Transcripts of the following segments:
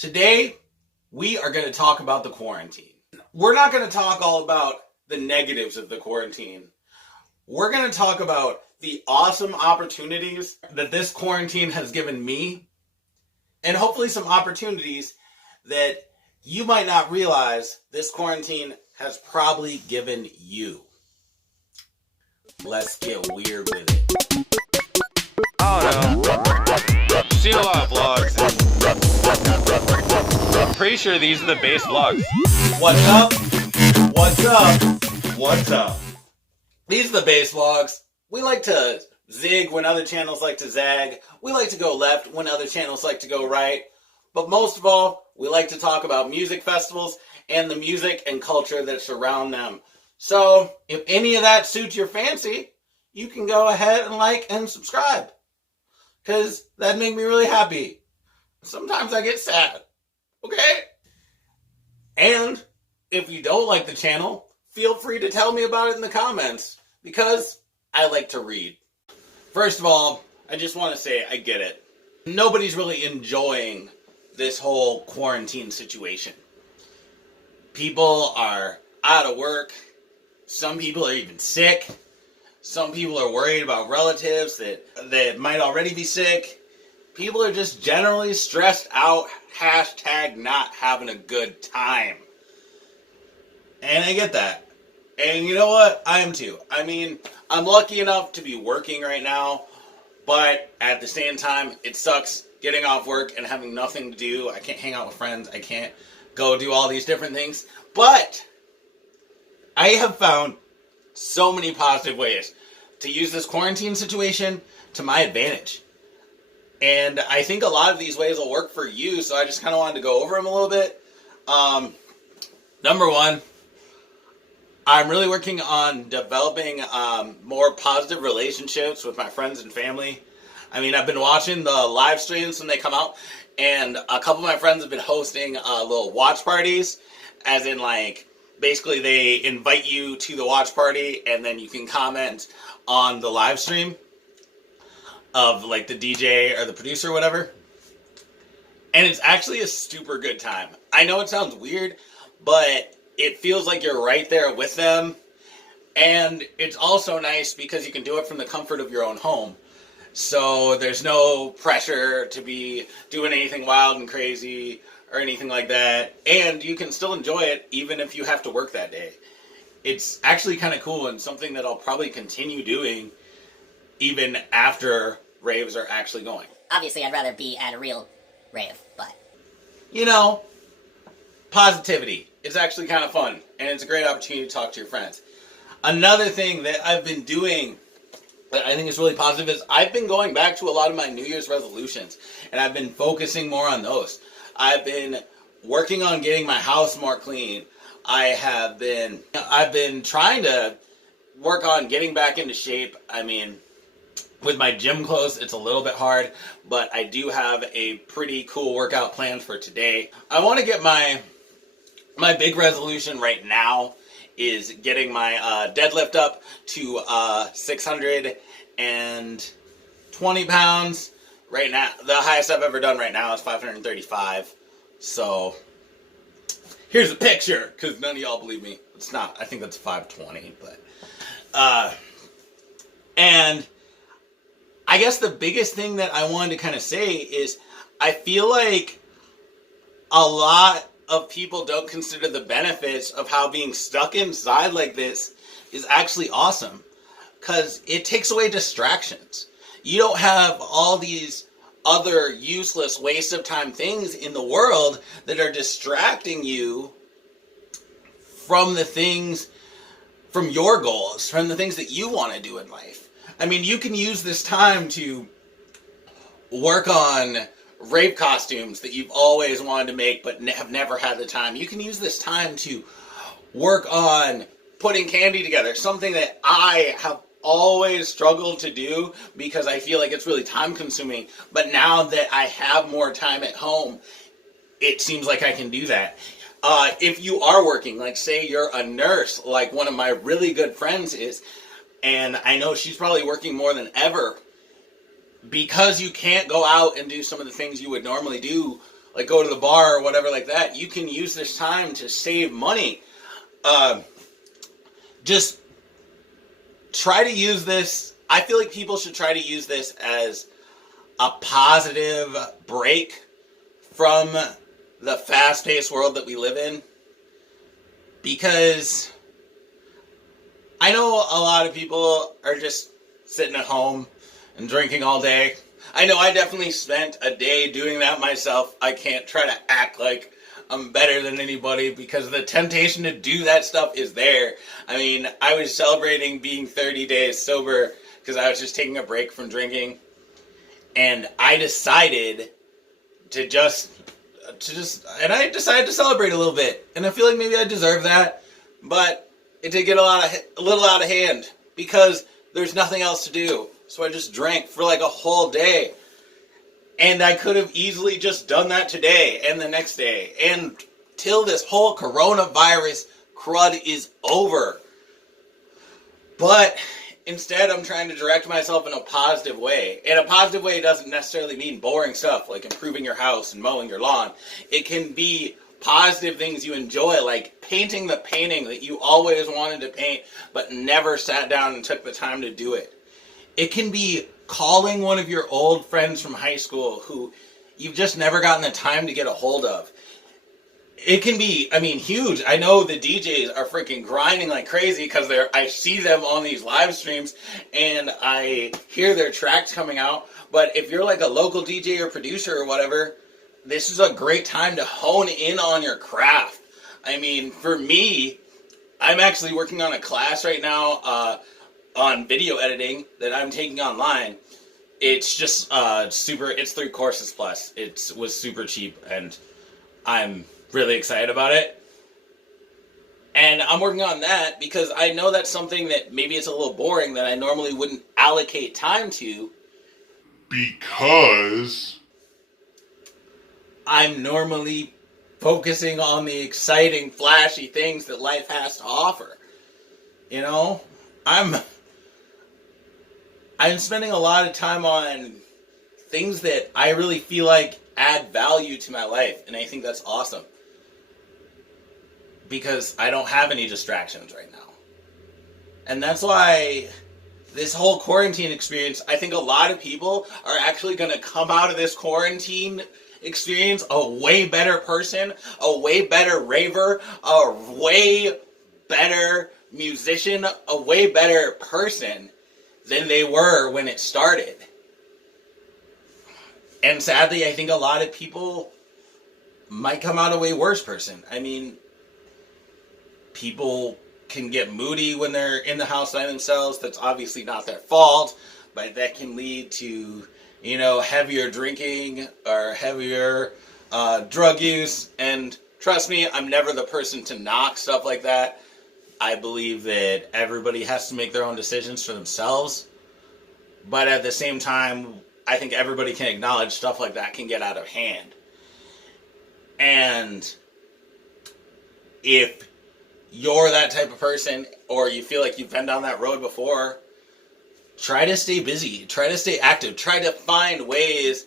Today, we are going to talk about the quarantine. We're not going to talk all about the negatives of the quarantine. We're going to talk about the awesome opportunities that this quarantine has given me, and hopefully some opportunities that you might not realize this quarantine has probably given you. Let's get weird with it. I don't know. I've seen a lot of vlogs. I'm pretty sure these are the base vlogs. What's up? What's up? What's up? These are the base vlogs. We like to zig when other channels like to zag. We like to go left when other channels like to go right. But most of all, we like to talk about music festivals and the music and culture that surround them. So, if any of that suits your fancy, you can go ahead and like and subscribe. Because that'd make me really happy. Sometimes I get sad. Okay? And if you don't like the channel, feel free to tell me about it in the comments. Because I like to read. First of all, I just want to say I get it. Nobody's really enjoying this whole quarantine situation. People are out of work. Some people are even sick. Some people are worried about relatives that might already be sick. People are just generally stressed out. Hashtag not having a good time. And I get that. And you know what? I am too. I mean, I'm lucky enough to be working right now. But at the same time, it sucks getting off work and having nothing to do. I can't hang out with friends. I can't go do all these different things. But I have found so many positive ways to use this quarantine situation to my advantage. And I think a lot of these ways will work for you, so I just kind of wanted to go over them a little bit. Number one, I'm really working on developing more positive relationships with my friends and family. I mean, I've been watching the live streams when they come out, and a couple of my friends have been hosting little watch parties, as in like, basically they invite you to the watch party, and then you can comment on the live stream of like the DJ or the producer or whatever. And it's actually a super good time. I know it sounds weird, but it feels like you're right there with them. And it's also nice because you can do it from the comfort of your own home. So there's no pressure to be doing anything wild and crazy or anything like that. And you can still enjoy it even if you have to work that day. It's actually kind of cool and something that I'll probably continue doing even after raves are actually going. Obviously, I'd rather be at a real rave, but... You know, positivity. It's actually kind of fun, and it's a great opportunity to talk to your friends. Another thing that I've been doing that I think is really positive is I've been going back to a lot of my New Year's resolutions, and I've been focusing more on those. I've been working on getting my house more clean. I've been trying to work on getting back into shape. I mean, with my gym clothes, it's a little bit hard, but I do have a pretty cool workout planned for today. I want to get my big resolution right now is getting my deadlift up to 620 pounds. Right now, the highest I've ever done right now is 535. So, here's a picture, because none of y'all believe me. It's not. I think that's 520, but... and I guess the biggest thing that I wanted to kind of say is I feel like a lot of people don't consider the benefits of how being stuck inside like this is actually awesome, because it takes away distractions. You don't have all these other useless waste of time things in the world that are distracting you from the things, from your goals, from the things that you want to do in life. I mean, you can use this time to work on rave costumes that you've always wanted to make but have never had the time. You can use this time to work on putting candy together, something that I have always struggled to do because I feel like it's really time consuming. But now that I have more time at home, it seems like I can do that. If you are working, like say you're a nurse, like one of my really good friends is, and I know she's probably working more than ever, because you can't go out and do some of the things you would normally do like go to the bar or whatever like that, you can use this time to save money. Just try to use this. I feel like people should try to use this as a positive break from the fast-paced world that we live in. Because I know a lot of people are just sitting at home and drinking all day. I know I definitely spent a day doing that myself. I can't try to act like I'm better than anybody because the temptation to do that stuff is there. I mean, I was celebrating being 30 days sober because I was just taking a break from drinking. And I decided to I decided to celebrate a little bit. And I feel like maybe I deserve that. But it did get a little out of hand because there's nothing else to do. So I just drank for like a whole day. And I could have easily just done that today and the next day. And till this whole coronavirus crud is over. But instead, I'm trying to direct myself in a positive way. And a positive way doesn't necessarily mean boring stuff like improving your house and mowing your lawn. It can be positive things you enjoy, like painting the painting that you always wanted to paint but never sat down and took the time to do it. It can be calling one of your old friends from high school who you've just never gotten the time to get a hold of. It can be, huge. I know the DJs are freaking grinding like crazy because I see them on these live streams and I hear their tracks coming out. But if you're like a local DJ or producer or whatever, this is a great time to hone in on your craft. I mean, for me, I'm actually working on a class right now on video editing that I'm taking online. It's just it's 3 courses plus. It was super cheap and I'm really excited about it. And I'm working on that because I know that's something that maybe it's a little boring that I normally wouldn't allocate time to. Because I'm normally focusing on the exciting, flashy things that life has to offer. You know? I'm spending a lot of time on things that I really feel like add value to my life. And I think that's awesome. Because I don't have any distractions right now. And that's why this whole quarantine experience, I think a lot of people are actually going to come out of this quarantine experience a way better person, a way better raver, a way better musician, a way better person than they were when it started. And sadly, I think a lot of people might come out a way worse person. I mean, people can get moody when they're in the house by themselves. That's obviously not their fault, but that can lead to, heavier drinking or heavier drug use. And trust me, I'm never the person to knock stuff like that. I believe that everybody has to make their own decisions for themselves. But at the same time, I think everybody can acknowledge stuff like that can get out of hand. And if you're that type of person, or you feel like you've been down that road before, try to stay busy, try to stay active, try to find ways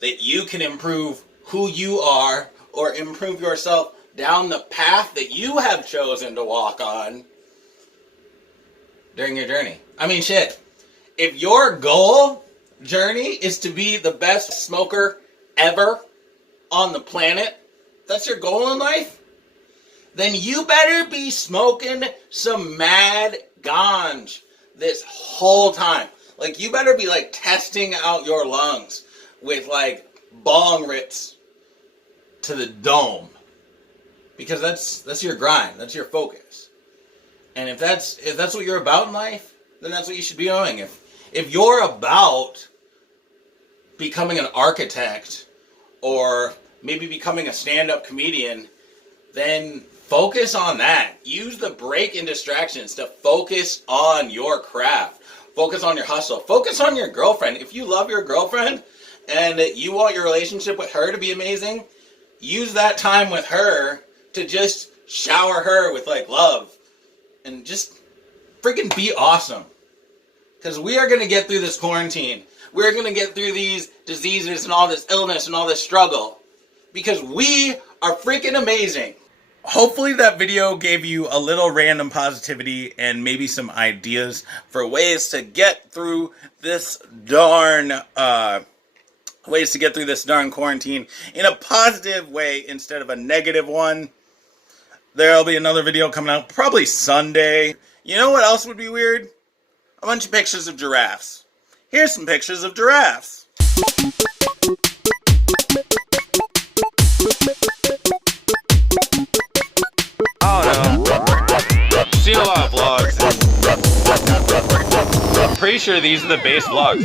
that you can improve who you are, or improve yourself down the path that you have chosen to walk on during your journey. I mean, shit. If your goal journey is to be the best smoker ever on the planet, that's your goal in life, then you better be smoking some mad ganj this whole time. Like, you better be, like, testing out your lungs with, like, bong rips to the dome. Because that's your grind. That's your focus. And if that's what you're about in life, then that's what you should be doing. If you're about becoming an architect or maybe becoming a stand-up comedian, then focus on that. Use the break in distractions to focus on your craft. Focus on your hustle. Focus on your girlfriend. If you love your girlfriend and you want your relationship with her to be amazing, use that time with her to just shower her with, like, love. And just freaking be awesome. Because we are going to get through this quarantine. We're going to get through these diseases and all this illness and all this struggle. because we are freaking amazing. Hopefully that video gave you a little random positivity and maybe some ideas for ways to get through this darn quarantine in a positive way instead of a negative one. There'll be another video coming out probably Sunday. You know what else would be weird? A bunch of pictures of giraffes. Here's some pictures of giraffes. I don't know. Seen a lot of vlogs. I'm pretty sure these are the base vlogs.